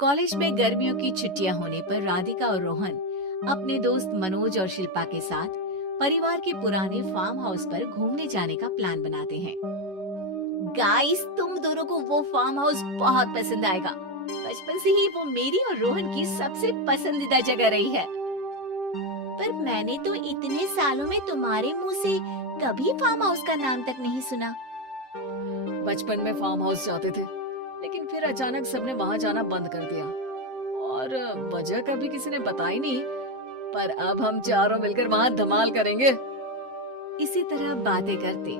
College में गर्मियों की छुट्टियां होने पर राधिका और रोहन अपने दोस्त मनोज और शिल्पा के साथ परिवार के पुराने फार्म हाउस पर घूमने जाने का प्लान बनाते हैं। गाइस, तुम दोनों को वो फार्म हाउस बहुत पसंद आएगा। बचपन से ही वो मेरी और रोहन की सबसे पसंदीदा जगह रही है। पर मैंने तो इतने सालों में तुम्हारे मुंह से कभी फार्म हाउस का नाम तक नहीं सुना। बचपन में फार्म हाउस जाते थे, लेकिन फिर अचानक सबने वहां जाना बंद कर दिया और वजह कभी किसी ने बताई नहीं। पर अब हम चारों मिलकर वहां धमाल करेंगे। इसी तरह बातें करते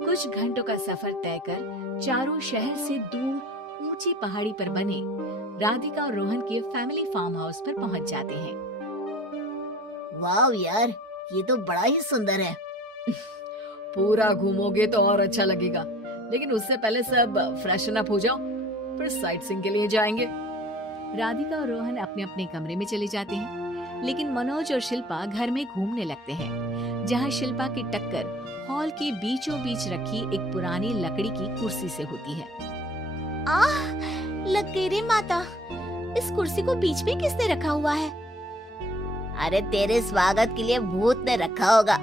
कुछ घंटों का सफर तय कर चारों शहर से दूर ऊंची पहाड़ी पर बने राधिका और रोहन के फैमिली फार्म हाउस पर पहुंच जाते हैं। वाह यार, ये तो बड़ा ही सुंदर है। पूरा घूमोगे तो और अच्छा लगेगा, लेकिन उससे पहले सब फ्रेशन अप हो जाओ, फिर साइट सीइंग के लिए जाएंगे। राधिका और रोहन अपने अपने कमरे में चले जाते हैं, लेकिन मनोज और शिल्पा घर में घूमने लगते हैं, जहां शिल्पा की टक्कर हॉल के बीचों बीच रखी एक पुरानी लकड़ी की कुर्सी से होती है। आह, लग गई रे माता, इस कुर्सी को बीच में किसने रखा हुआ है? अरे तेरे स्वागत के लिए भूत ने रखा होगा।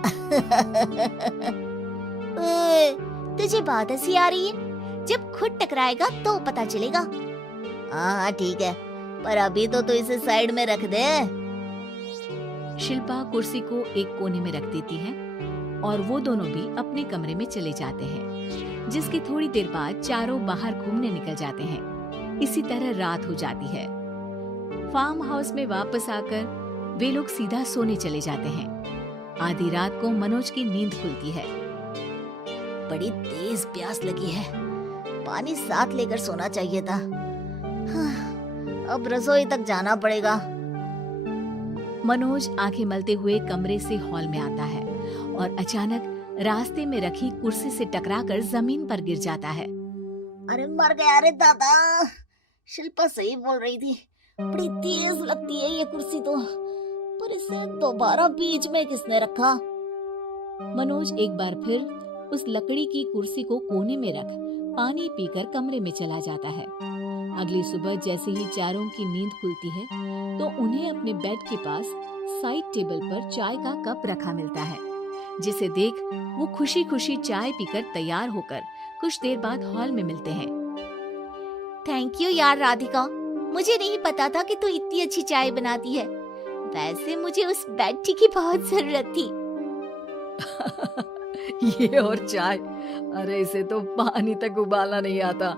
तुझे बात हंसी आ रही है? जब खुद टकराएगा तो पता चलेगा। हाँ ठीक है, पर अभी तो इसे साइड में रख दे। शिल्पा कुर्सी को एक कोने में रख देती है और वो दोनों भी अपने कमरे में चले जाते हैं, जिसकी थोड़ी देर बाद चारों बाहर घूमने निकल जाते हैं। इसी तरह रात हो जाती है। फार्म हाउस में वापस आकर वे लोग सीधा सोने चले जाते हैं। आधी रात को मनोज की नींद खुलती है। बड़ी तेज प्यास लगी है, पानी साथ लेकर सोना चाहिए था। अब रसोई तक जाना पड़ेगा। मनोज आंखें मलते हुए कमरे से हॉल में आता है और अचानक रास्ते में रखी कुर्सी से टकराकर जमीन पर गिर जाता है। अरे मर गया रे दादा, शिल्पा सही बोल रही थी, बड़ी तेज लगती है ये कुर्सी तो। पर इसे दोबारा बीच में किसने रखा? मनोज एक बार फिर उस लकड़ी की कुर्सी को कोने में रख पानी पीकर कमरे में चला जाता है। अगली सुबह जैसे ही चारों की नींद खुलती है तो उन्हें अपने बेड के पास साइड टेबल पर चाय का कप रखा मिलता है, जिसे देख वो खुशी खुशी चाय पीकर तैयार होकर कुछ देर बाद हॉल में मिलते हैं। थैंक यू यार राधिका, मुझे नहीं पता था कि तू इतनी अच्छी चाय बनाती है। वैसे मुझे उस बेड टी की बहुत जरूरत थी। ये और चाय, अरे इसे तो पानी तक उबालना नहीं आता।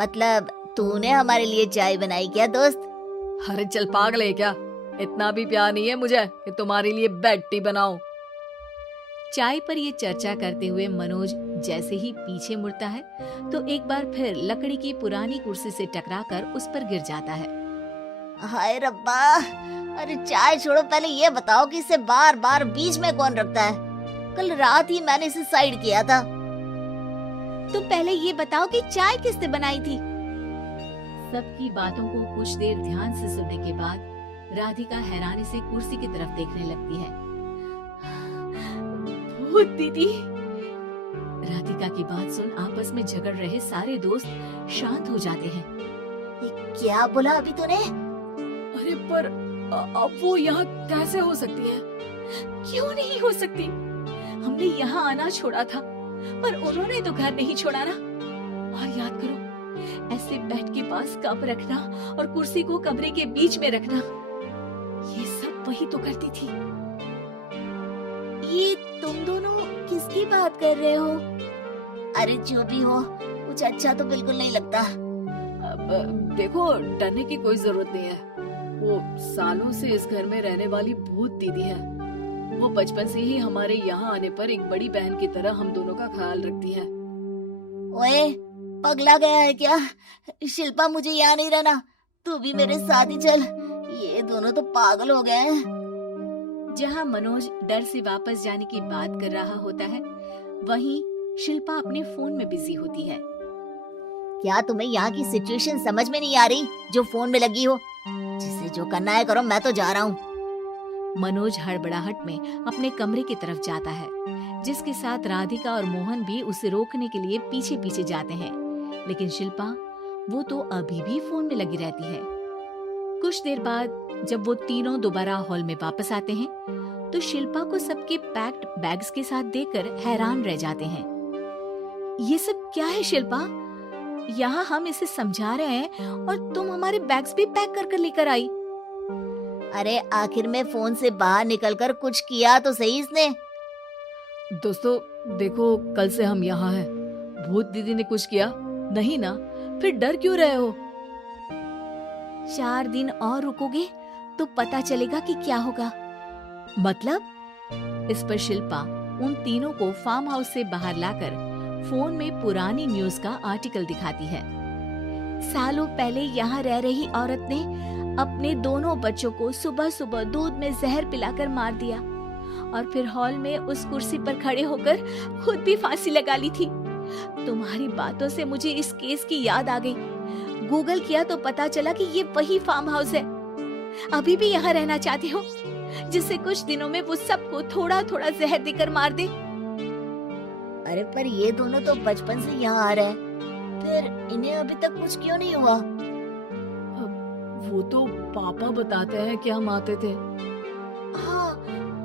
मतलब तूने हमारे लिए चाय बनाई क्या दोस्त? अरे चल पागल है क्या, इतना भी प्यार नहीं है मुझे कि तुम्हारे लिए बेड टी बनाऊं। चाय पर ये चर्चा करते हुए मनोज जैसे ही पीछे मुड़ता है तो एक बार फिर लकड़ी की पुरानी कुर्सी से टकराकर उस पर गिर जाता है। हाय रब्बा, अरे चाय छोड़ो, पहले ये बताओ कि इसे बार बार बीच में कौन रखता है? कल रात ही मैंने इसे साइड किया था। तुम पहले ये बताओ कि चाय किसने बनाई थी? सबकी बातों को कुछ देर ध्यान से सुनने के बाद राधिका हैरानी से कुर्सी की तरफ देखने लगती है। भूत दीदी! राधिका की बात सुन आपस में झगड़ रहे सारे दोस्त शांत हो जाते हैं। क्या बोला अभी तूने? अरे पर अब वो यहाँ कैसे हो सकती है? क्यों नहीं हो सकती? हमने यहाँ आना छोड़ा था, पर उन्होंने तो घर नहीं छोड़ा ना। और याद करो, ऐसे बेड के पास कप रखना और कुर्सी को कमरे के बीच में रखना, ये सब वही तो करती थी। ये तुम दोनों किसकी बात कर रहे हो? अरे जो भी हो, कुछ अच्छा तो बिल्कुल नहीं लगता। अब देखो, डरने की कोई जरूरत नहीं है। वो सालों से इस घर में रहने वाली भूत दीदी है। वो बचपन से ही हमारे यहाँ आने पर एक बड़ी बहन की तरह हम दोनों का ख्याल रखती है। ओए, पगला गया है क्या? शिल्पा, मुझे यहाँ नहीं रहना, तू भी मेरे साथ ही चल। ये दोनों तो पागल हो गए हैं। जहाँ मनोज डर से वापस जाने की बात कर रहा होता है, वहीं शिल्पा अपने फोन में बिजी होती है। क्या तुम्हें यहाँ की सिचुएशन समझ में नहीं आ रही जो फोन में लगी हो? जिसे जो करना है करो, मैं तो जा रहा हूँ। मनोज हड़बड़ाहट में अपने कमरे की तरफ जाता है, जिसके साथ राधिका और मोहन भी उसे रोकने के लिए पीछे पीछे जाते हैं। लेकिन शिल्पा वो तो अभी भी फोन में लगी रहती है। कुछ देर बाद जब वो तीनों दोबारा हॉल में वापस आते हैं तो शिल्पा को सबके पैक्ड बैग्स के साथ देखकर हैरान रह जाते हैं। ये सब क्या है शिल्पा? यहाँ हम इसे समझा रहे हैं और तुम हमारे बैग्स भी पैक कर कर लेकर आई। अरे आखिर में फोन से बाहर निकलकर कुछ किया तो सही इसने। दोस्तों देखो, कल से हम यहाँ हैं। भूत दीदी ने कुछ किया नहीं ना? फिर डर क्यों रहे हो? 4 दिन और रुकोगे तो पता चलेगा कि क्या होगा। मतलब? इस पर शिल्पा उन तीनों को फार्म हाउस से बाहर लाकर फोन में पुरानी न्यूज का आर्टिकल दिखाती है। सालों पहले यहाँ रह रही औरत ने अपने दोनों बच्चों को सुबह सुबह दूध में जहर पिलाकर मार दिया और फिर हॉल में उस कुर्सी पर खड़े होकर खुद भी फांसी लगा ली थी। तुम्हारी बातों से मुझे इस केस की याद आ गई। गूगल किया तो पता चला कि ये वही फार्म हाउस है। अभी भी यहाँ रहना चाहते हो, जिससे कुछ दिनों में वो सबको थोड़ा थोड़ा जहर देकर मार दे। अरे पर ये दोनों तो बचपन से यहाँ आ रहे हैं, फिर इन्हें अभी तक कुछ क्यों नहीं हुआ? वो तो पापा बताते हैं कि हम आते थे। हाँ,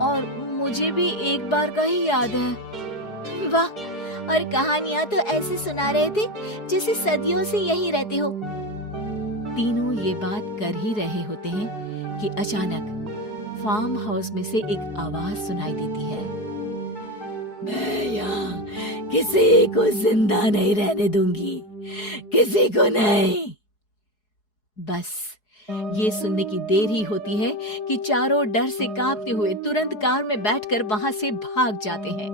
और मुझे भी एक बार का ही याद है। वाह, और कहानियाँ तो ऐसे सुना रहे थे जैसे सदियों से यही रहते हो। तीनों ये बात कर ही रहे होते हैं कि अचानक फार्म हाउस में से एक आवाज सुनाई देती है। मैं यहाँ किसी को जिंदा नहीं रहने दूंगी, किसी को नहीं। बस ये सुनने की देर ही होती है कि चारों डर से कांपते हुए तुरंत कार में बैठकर वहां से भाग जाते हैं।